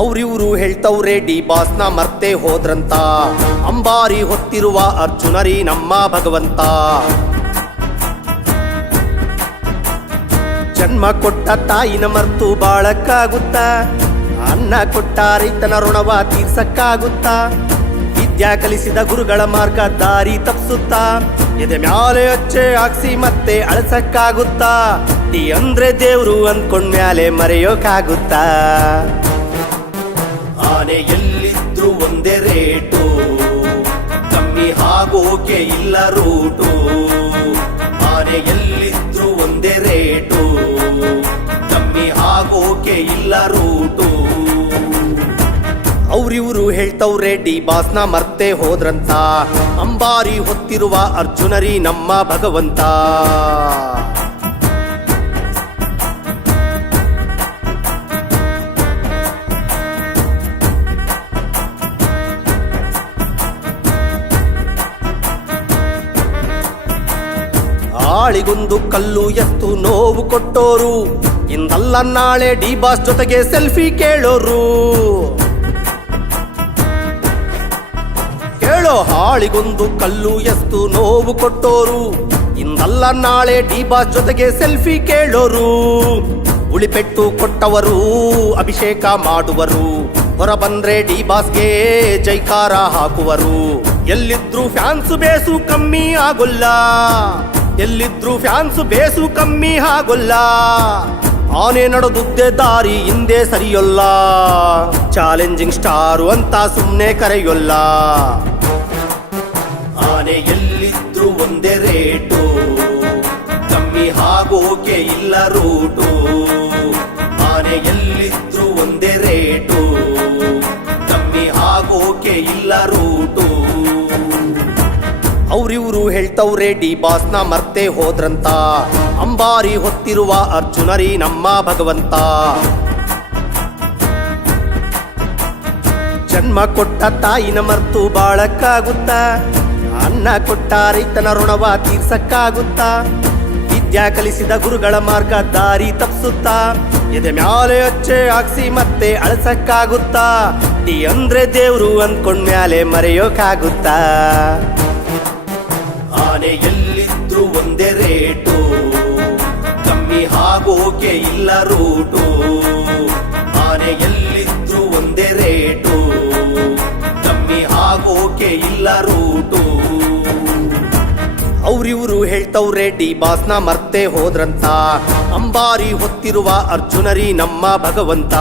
ಅವ್ರಿವ್ರು ಹೇಳ್ತವ್ರೆ D ಬಾಸ್ನ ಮರ್ತೆ ಹೋದ್ರಂತ. ಅಂಬಾರಿ ಹೊತ್ತಿರುವ ಅರ್ಜುನರಿ ನಮ್ಮ ಭಗವಂತ. ಜನ್ಮ ಕೊಟ್ಟ ತಾಯಿನ ಮರ್ತು ಬಾಳಕ್ಕಾಗುತ್ತ, ಅನ್ನ ಕೊಟ್ಟ ರೈತನ ಋಣವ ತೀರ್ಸಕ್ಕಾಗುತ್ತ, ವಿದ್ಯಾ ಕಲಿಸಿದ ಗುರುಗಳ ಮಾರ್ಗ ದಾರಿ ತಪ್ಪಿಸುತ್ತಾ, ಎದೆ ಮ್ಯಾಲೆ ಅಚ್ಚೆ ಹಾಕ್ಸಿ ಮತ್ತೆ ಅಳಸಕ್ಕಾಗುತ್ತಾ, ಡಿ ಅಂದ್ರೆ ದೇವ್ರು ಅಂದ್ಕೊಂಡ್ ಮ್ಯಾಲೆ ಮರೆಯೋಕಾಗುತ್ತಾ. ಆನೆ ಎಲ್ಲಿದ್ರು ಒಂದೇ ರೇಟು, ಕಮ್ಮಿ ಆಗೋಕೆ ಇಲ್ಲ ರೂಟು. ಆನೆ ಎಲ್ಲಿದ್ರು ಒಂದೇ ರೇಟು, ಕಮ್ಮಿ ಆಗೋಕೆ ಇಲ್ಲ ರೂಟು. ಅವ್ರಿವ್ರು ಹೇಳ್ತವ್ರೆ ಡಿ ಬಾಸ್ನ ಮರ್ತೆ ಹೋದ್ರಂತ. ಅಂಬಾರಿ ಹೊತ್ತಿರುವ ಅರ್ಜುನರಿ ನಮ್ಮ ಭಗವಂತ. ಆಳಿಗೊಂದು ಕಲ್ಲು ಎತ್ತು ನೋವು ಕೊಟ್ಟೋರು, ಇಂದಲ್ಲ ನಾಳೆ ಡಿ ಬಾಸ್ ಜೊತೆಗೆ ಸೆಲ್ಫಿ ಕೇಳೋರು. ಕೇಳೋ ಹಾಳಿಗೊಂದು ಕಲ್ಲು ಎತ್ತು ನೋವು ಕೊಟ್ಟೋರು, ಇಂದಲ್ಲ ನಾಳೆ ಡಿ ಬಾಸ್ ಜೊತೆಗೆ ಸೆಲ್ಫಿ ಕೇಳೋರು. ಉಳಿಪೆಟ್ಟು ಕೊಟ್ಟವರು ಅಭಿಷೇಕ ಮಾಡುವರು, ಹೊರ ಬಂದ್ರೆ ಡಿ ಬಾಸ್ಗೆ ಜೈಕಾರ ಹಾಕುವರು. ಎಲ್ಲಿದ್ರು ಫ್ಯಾನ್ಸ್ ಬೇಸು ಕಮ್ಮಿ ಆಗೋಲ್ಲ, ಎಲ್ಲಿದ್ರು ಫ್ಯಾನ್ಸ್ ಬೇಸು ಕಮ್ಮಿ ಆಗೋಲ್ಲ. ಆನೆ ನಡೆದುದ್ದೆ ದಾರಿ ಹಿಂದೆ ಸರಿಯೊಲ್ಲ, ಚಾಲೆಂಜಿಂಗ್ ಸ್ಟಾರು ಅಂತ ಸುಮ್ಮನೆ ಕರೆಯೊಲ್ಲ. ಆನೆ ಎಲ್ಲಿದ್ರು ಒಂದೇ ರೇಟು, ಕಮ್ಮಿ ಆಗೋಕೆ ಇಲ್ಲ ರೂಟು. ಆನೆ ಎಲ್ಲಿದ್ರು ಒಂದೇ ರೇಟು, ಕಮ್ಮಿ ಆಗೋಕೆ ಇಲ್ಲ ರೂಟು. ಅವ್ರಿವ್ರು ಹೇಳ್ತವ್ರೆ ಡಿ ಬಾಸ್ನ ಮರ್ತೆ ಹೋದ್ರಂತ. ಅಂಬಾರಿ ಹೊತ್ತಿರುವ ಅರ್ಜುನರಿ ನಮ್ಮ ಭಗವಂತ. ಜನ್ಮ ಕೊಟ್ಟ ತಾಯಿನ ಮರ್ತು ಬಾಳಕ್ಕಾಗುತ್ತ, ಅನ್ನ ಕೊಟ್ಟ ರೈತನ ಋಣವ ತೀರ್ಸಕ್ಕಾಗುತ್ತ, ವಿದ್ಯಾ ಕಲಿಸಿದ ಗುರುಗಳ ಮಾರ್ಗ ದಾರಿ ತಪ್ಪಿಸುತ್ತಾ, ಎದೆ ಮ್ಯಾಲೆ ಅಚ್ಚೆ ಹಾಕ್ಸಿ ಮತ್ತೆ ಅಳಸಕ್ಕಾಗುತ್ತಾ, ಡಿ ಅಂದ್ರೆ ದೇವ್ರು ಅಂದ್ಕೊಂಡ್ ಮ್ಯಾಲೆ ಮರೆಯೋಕಾಗುತ್ತಾ. ಆನೆ ಎಲ್ಲಿದ್ರು ಒಂದೇ ರೇಟು, ಕಮ್ಮಿ ಆಗೋಕೆ ಇಲ್ಲ ರೂಟು. ಆನೆ ಎಲ್ಲಿದ್ರು ಒಂದೇ ರೇಟು, ಕಮ್ಮಿ ಆಗೋಕೆ ಇಲ್ಲ ರೂಟು. ಅವ್ರಿವ್ರು ಹೇಳ್ತವ್ರೆ ಡಿ ಬಾಸ್ನ ಮರ್ತೆ ಹೋದ್ರಂತ. ಅಂಬಾರಿ ಹೊತ್ತಿರುವ ಅರ್ಜುನರಿ ನಮ್ಮ ಭಗವಂತ.